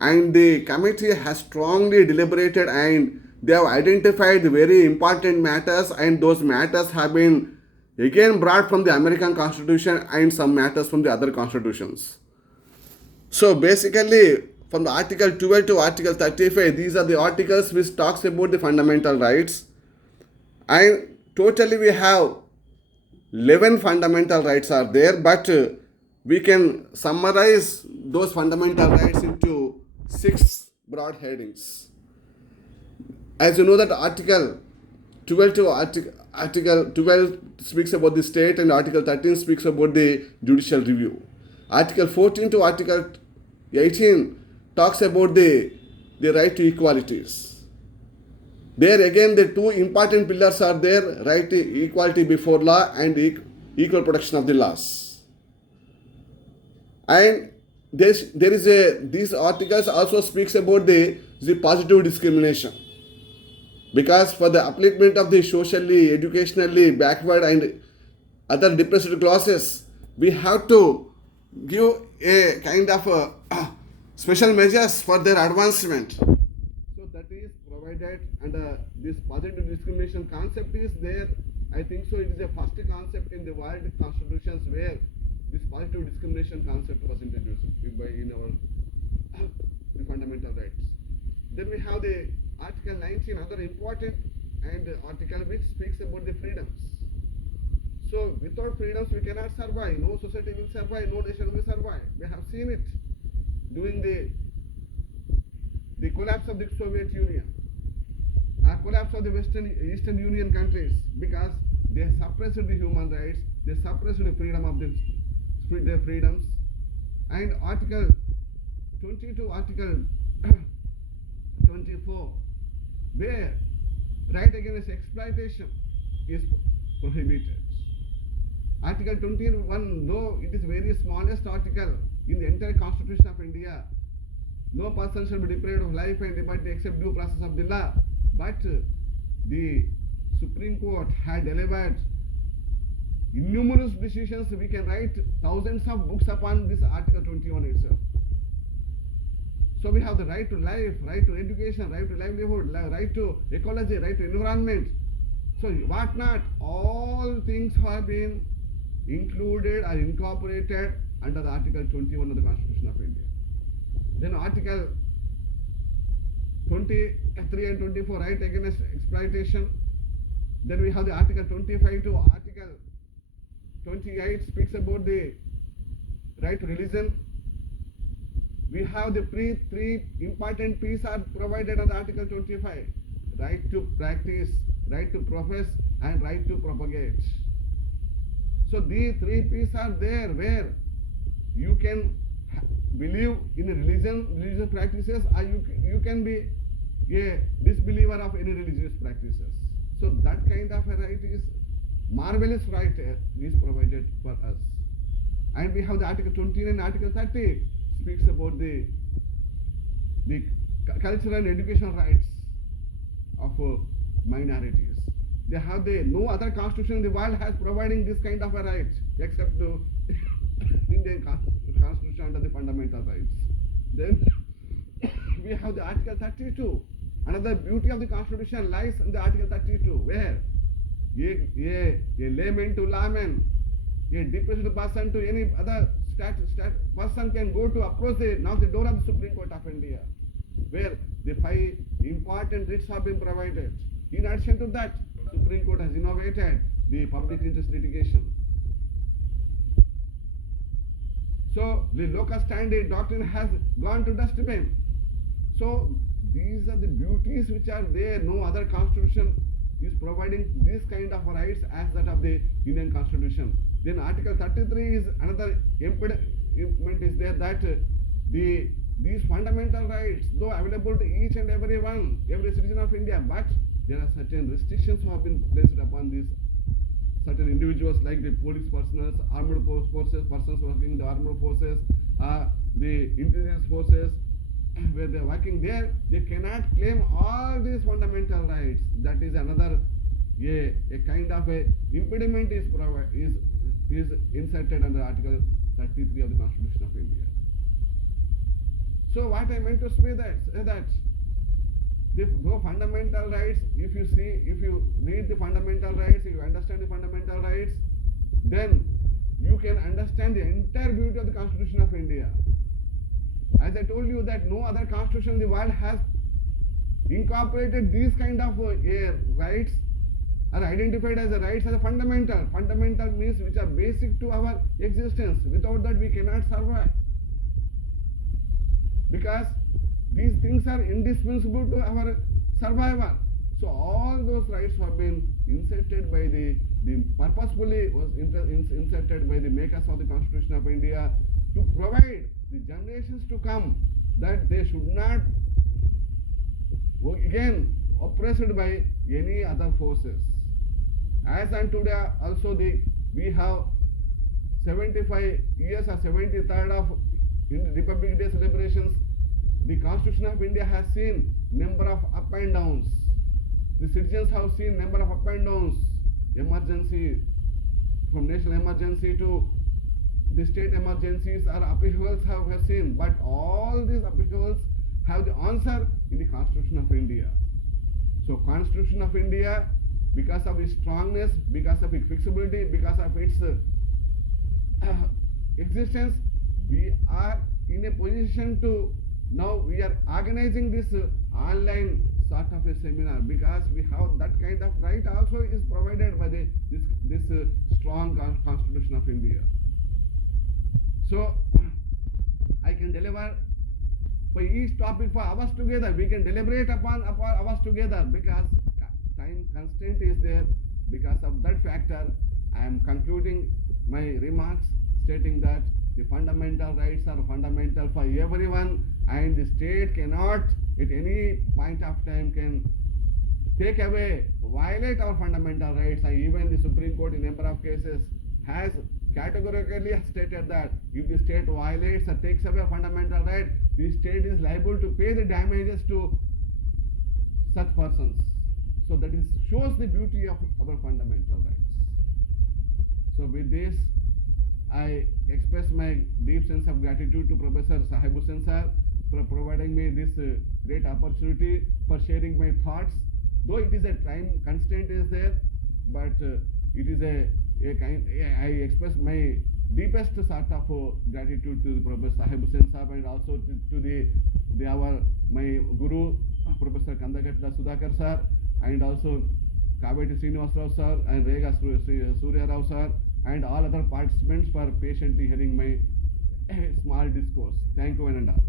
and the committee has strongly deliberated and they have identified very important matters, and those matters have been again brought from the American Constitution and some matters from the other constitutions. So basically, from the Article 12 to Article 35, these are the articles which talks about the fundamental rights. And totally we have 11 fundamental rights are there, but we can summarize those fundamental rights into 6 broad headings. As you know that Article 12 to Article 12 speaks about the state, and Article 13 speaks about the judicial review. Article 14 to Article 18 talks about the right to equalities. There again the two important pillars are there: right to equality before law and equal protection of the laws. And there is these articles also speaks about the positive discrimination, because for the upliftment of the socially, educationally backward and other depressed classes, we have to give a kind of special measures for their advancement. So that is provided, and this positive discrimination concept is there. I think so. It is a first concept in the world constitutions where this positive discrimination concept was introduced in our fundamental rights. Then we have the Article 19, another important and article which speaks about the freedoms. So without freedoms we cannot survive. No society will survive. No nation will survive. We have seen it during the collapse of the Soviet Union, collapse of the Eastern Union countries, because they suppressed the human rights, they suppressed the freedom of their freedoms. And Article 20 to Article 24, where right against exploitation is prohibited. Article 21, though it is very smallest article in the entire Constitution of India, no person shall be deprived of life and liberty except due process of the law. But the Supreme Court had delivered innumerous decisions. We can write thousands of books upon this Article 21 itself. So we have the right to life, right to education, right to livelihood, right to ecology, right to environment. So what not? All things have been included or incorporated under the Article 21 of the Constitution of India. Then Article 23 and 24, right against exploitation. Then we have the Article 25 to Article 28 speaks about the right to religion. We have the three important P's are provided under Article 25: right to practice, right to profess, and right to propagate. So these 3 P's are there, where you can believe in a religious practices, or you can be a disbeliever of any religious practices. So that kind of a right is marvelous right is provided for us. And we have the Article 29 and Article 30 speaks about the cultural and educational rights of minorities. They have no other constitution in the world has providing this kind of a right except the Indian constitution under the fundamental rights. Then we have the Article 32. Another beauty of the constitution lies in the Article 32, where a layman to layman, a depressed person to any other person can go to approach the door of the Supreme Court of India, where the 5 important writs have been provided. In addition to that, Supreme Court has innovated the public interest litigation. So the locus standi doctrine has gone to dustbin. So these are the beauties which are there. No other constitution is providing this kind of rights as that of the Indian Constitution. Then Article 33 is another impediment is there, that these fundamental rights, though available to each and every citizen of India, but there are certain restrictions who have been placed upon these certain individuals, like the police personnel, armed forces, persons working in the armed forces, the intelligence forces, where they are working there, they cannot claim all these fundamental rights. That is another a kind of a impediment is inserted under Article 33 of the Constitution of India. So what I meant to say that the fundamental rights, if you read the fundamental rights, if you understand the fundamental rights, then you can understand the entire beauty of the Constitution of India. As I told you that no other constitution in the world has incorporated these kind of rights are identified as the rights as a fundamental. Fundamental means which are basic to our existence. Without that we cannot survive. Because these things are indispensable to our survival. So all those rights have been inserted by the purposefully was inserted by the makers of the Constitution of India to provide the generations to come that they should not again oppressed by any other forces. As on today also we have 75 years or 73rd of Republic Day celebrations. The Constitution of India has seen number of up and downs. The citizens have seen number of up and downs. Emergency, from national emergency to the state emergencies or upheavals have seen. But all these upheavals have the answer in the Constitution of India. So Constitution of India, because of its strongness, because of its flexibility, because of its existence, we are in a position to now we are organizing this online sort of a seminar, because we have that kind of right also is provided by this strong Constitution of India. So I can deliver for each topic for hours together. We can deliberate upon hours together, because time constraint is there. Because of that factor, I am concluding my remarks stating that the fundamental rights are fundamental for everyone, and the state cannot at any point of time can take away, violate our fundamental rights. And even the Supreme Court in number of cases has categorically stated that if the state violates or takes away a fundamental right, the state is liable to pay the damages to such persons. So that shows the beauty of our fundamental rights. So with this, I express my deep sense of gratitude to Professor Sahib Hussain sir for providing me this great opportunity for sharing my thoughts. Though it is a time constraint is there, but it is I express my deepest sort of gratitude to the Professor Sahib Hussain sir, and also to my guru Professor Kandagatla Sudhakar sir, and also Kaveti Srinivas Rao sir and Rega Surya Rao sir, and all other participants for patiently hearing my small discourse. Thank you, one and all.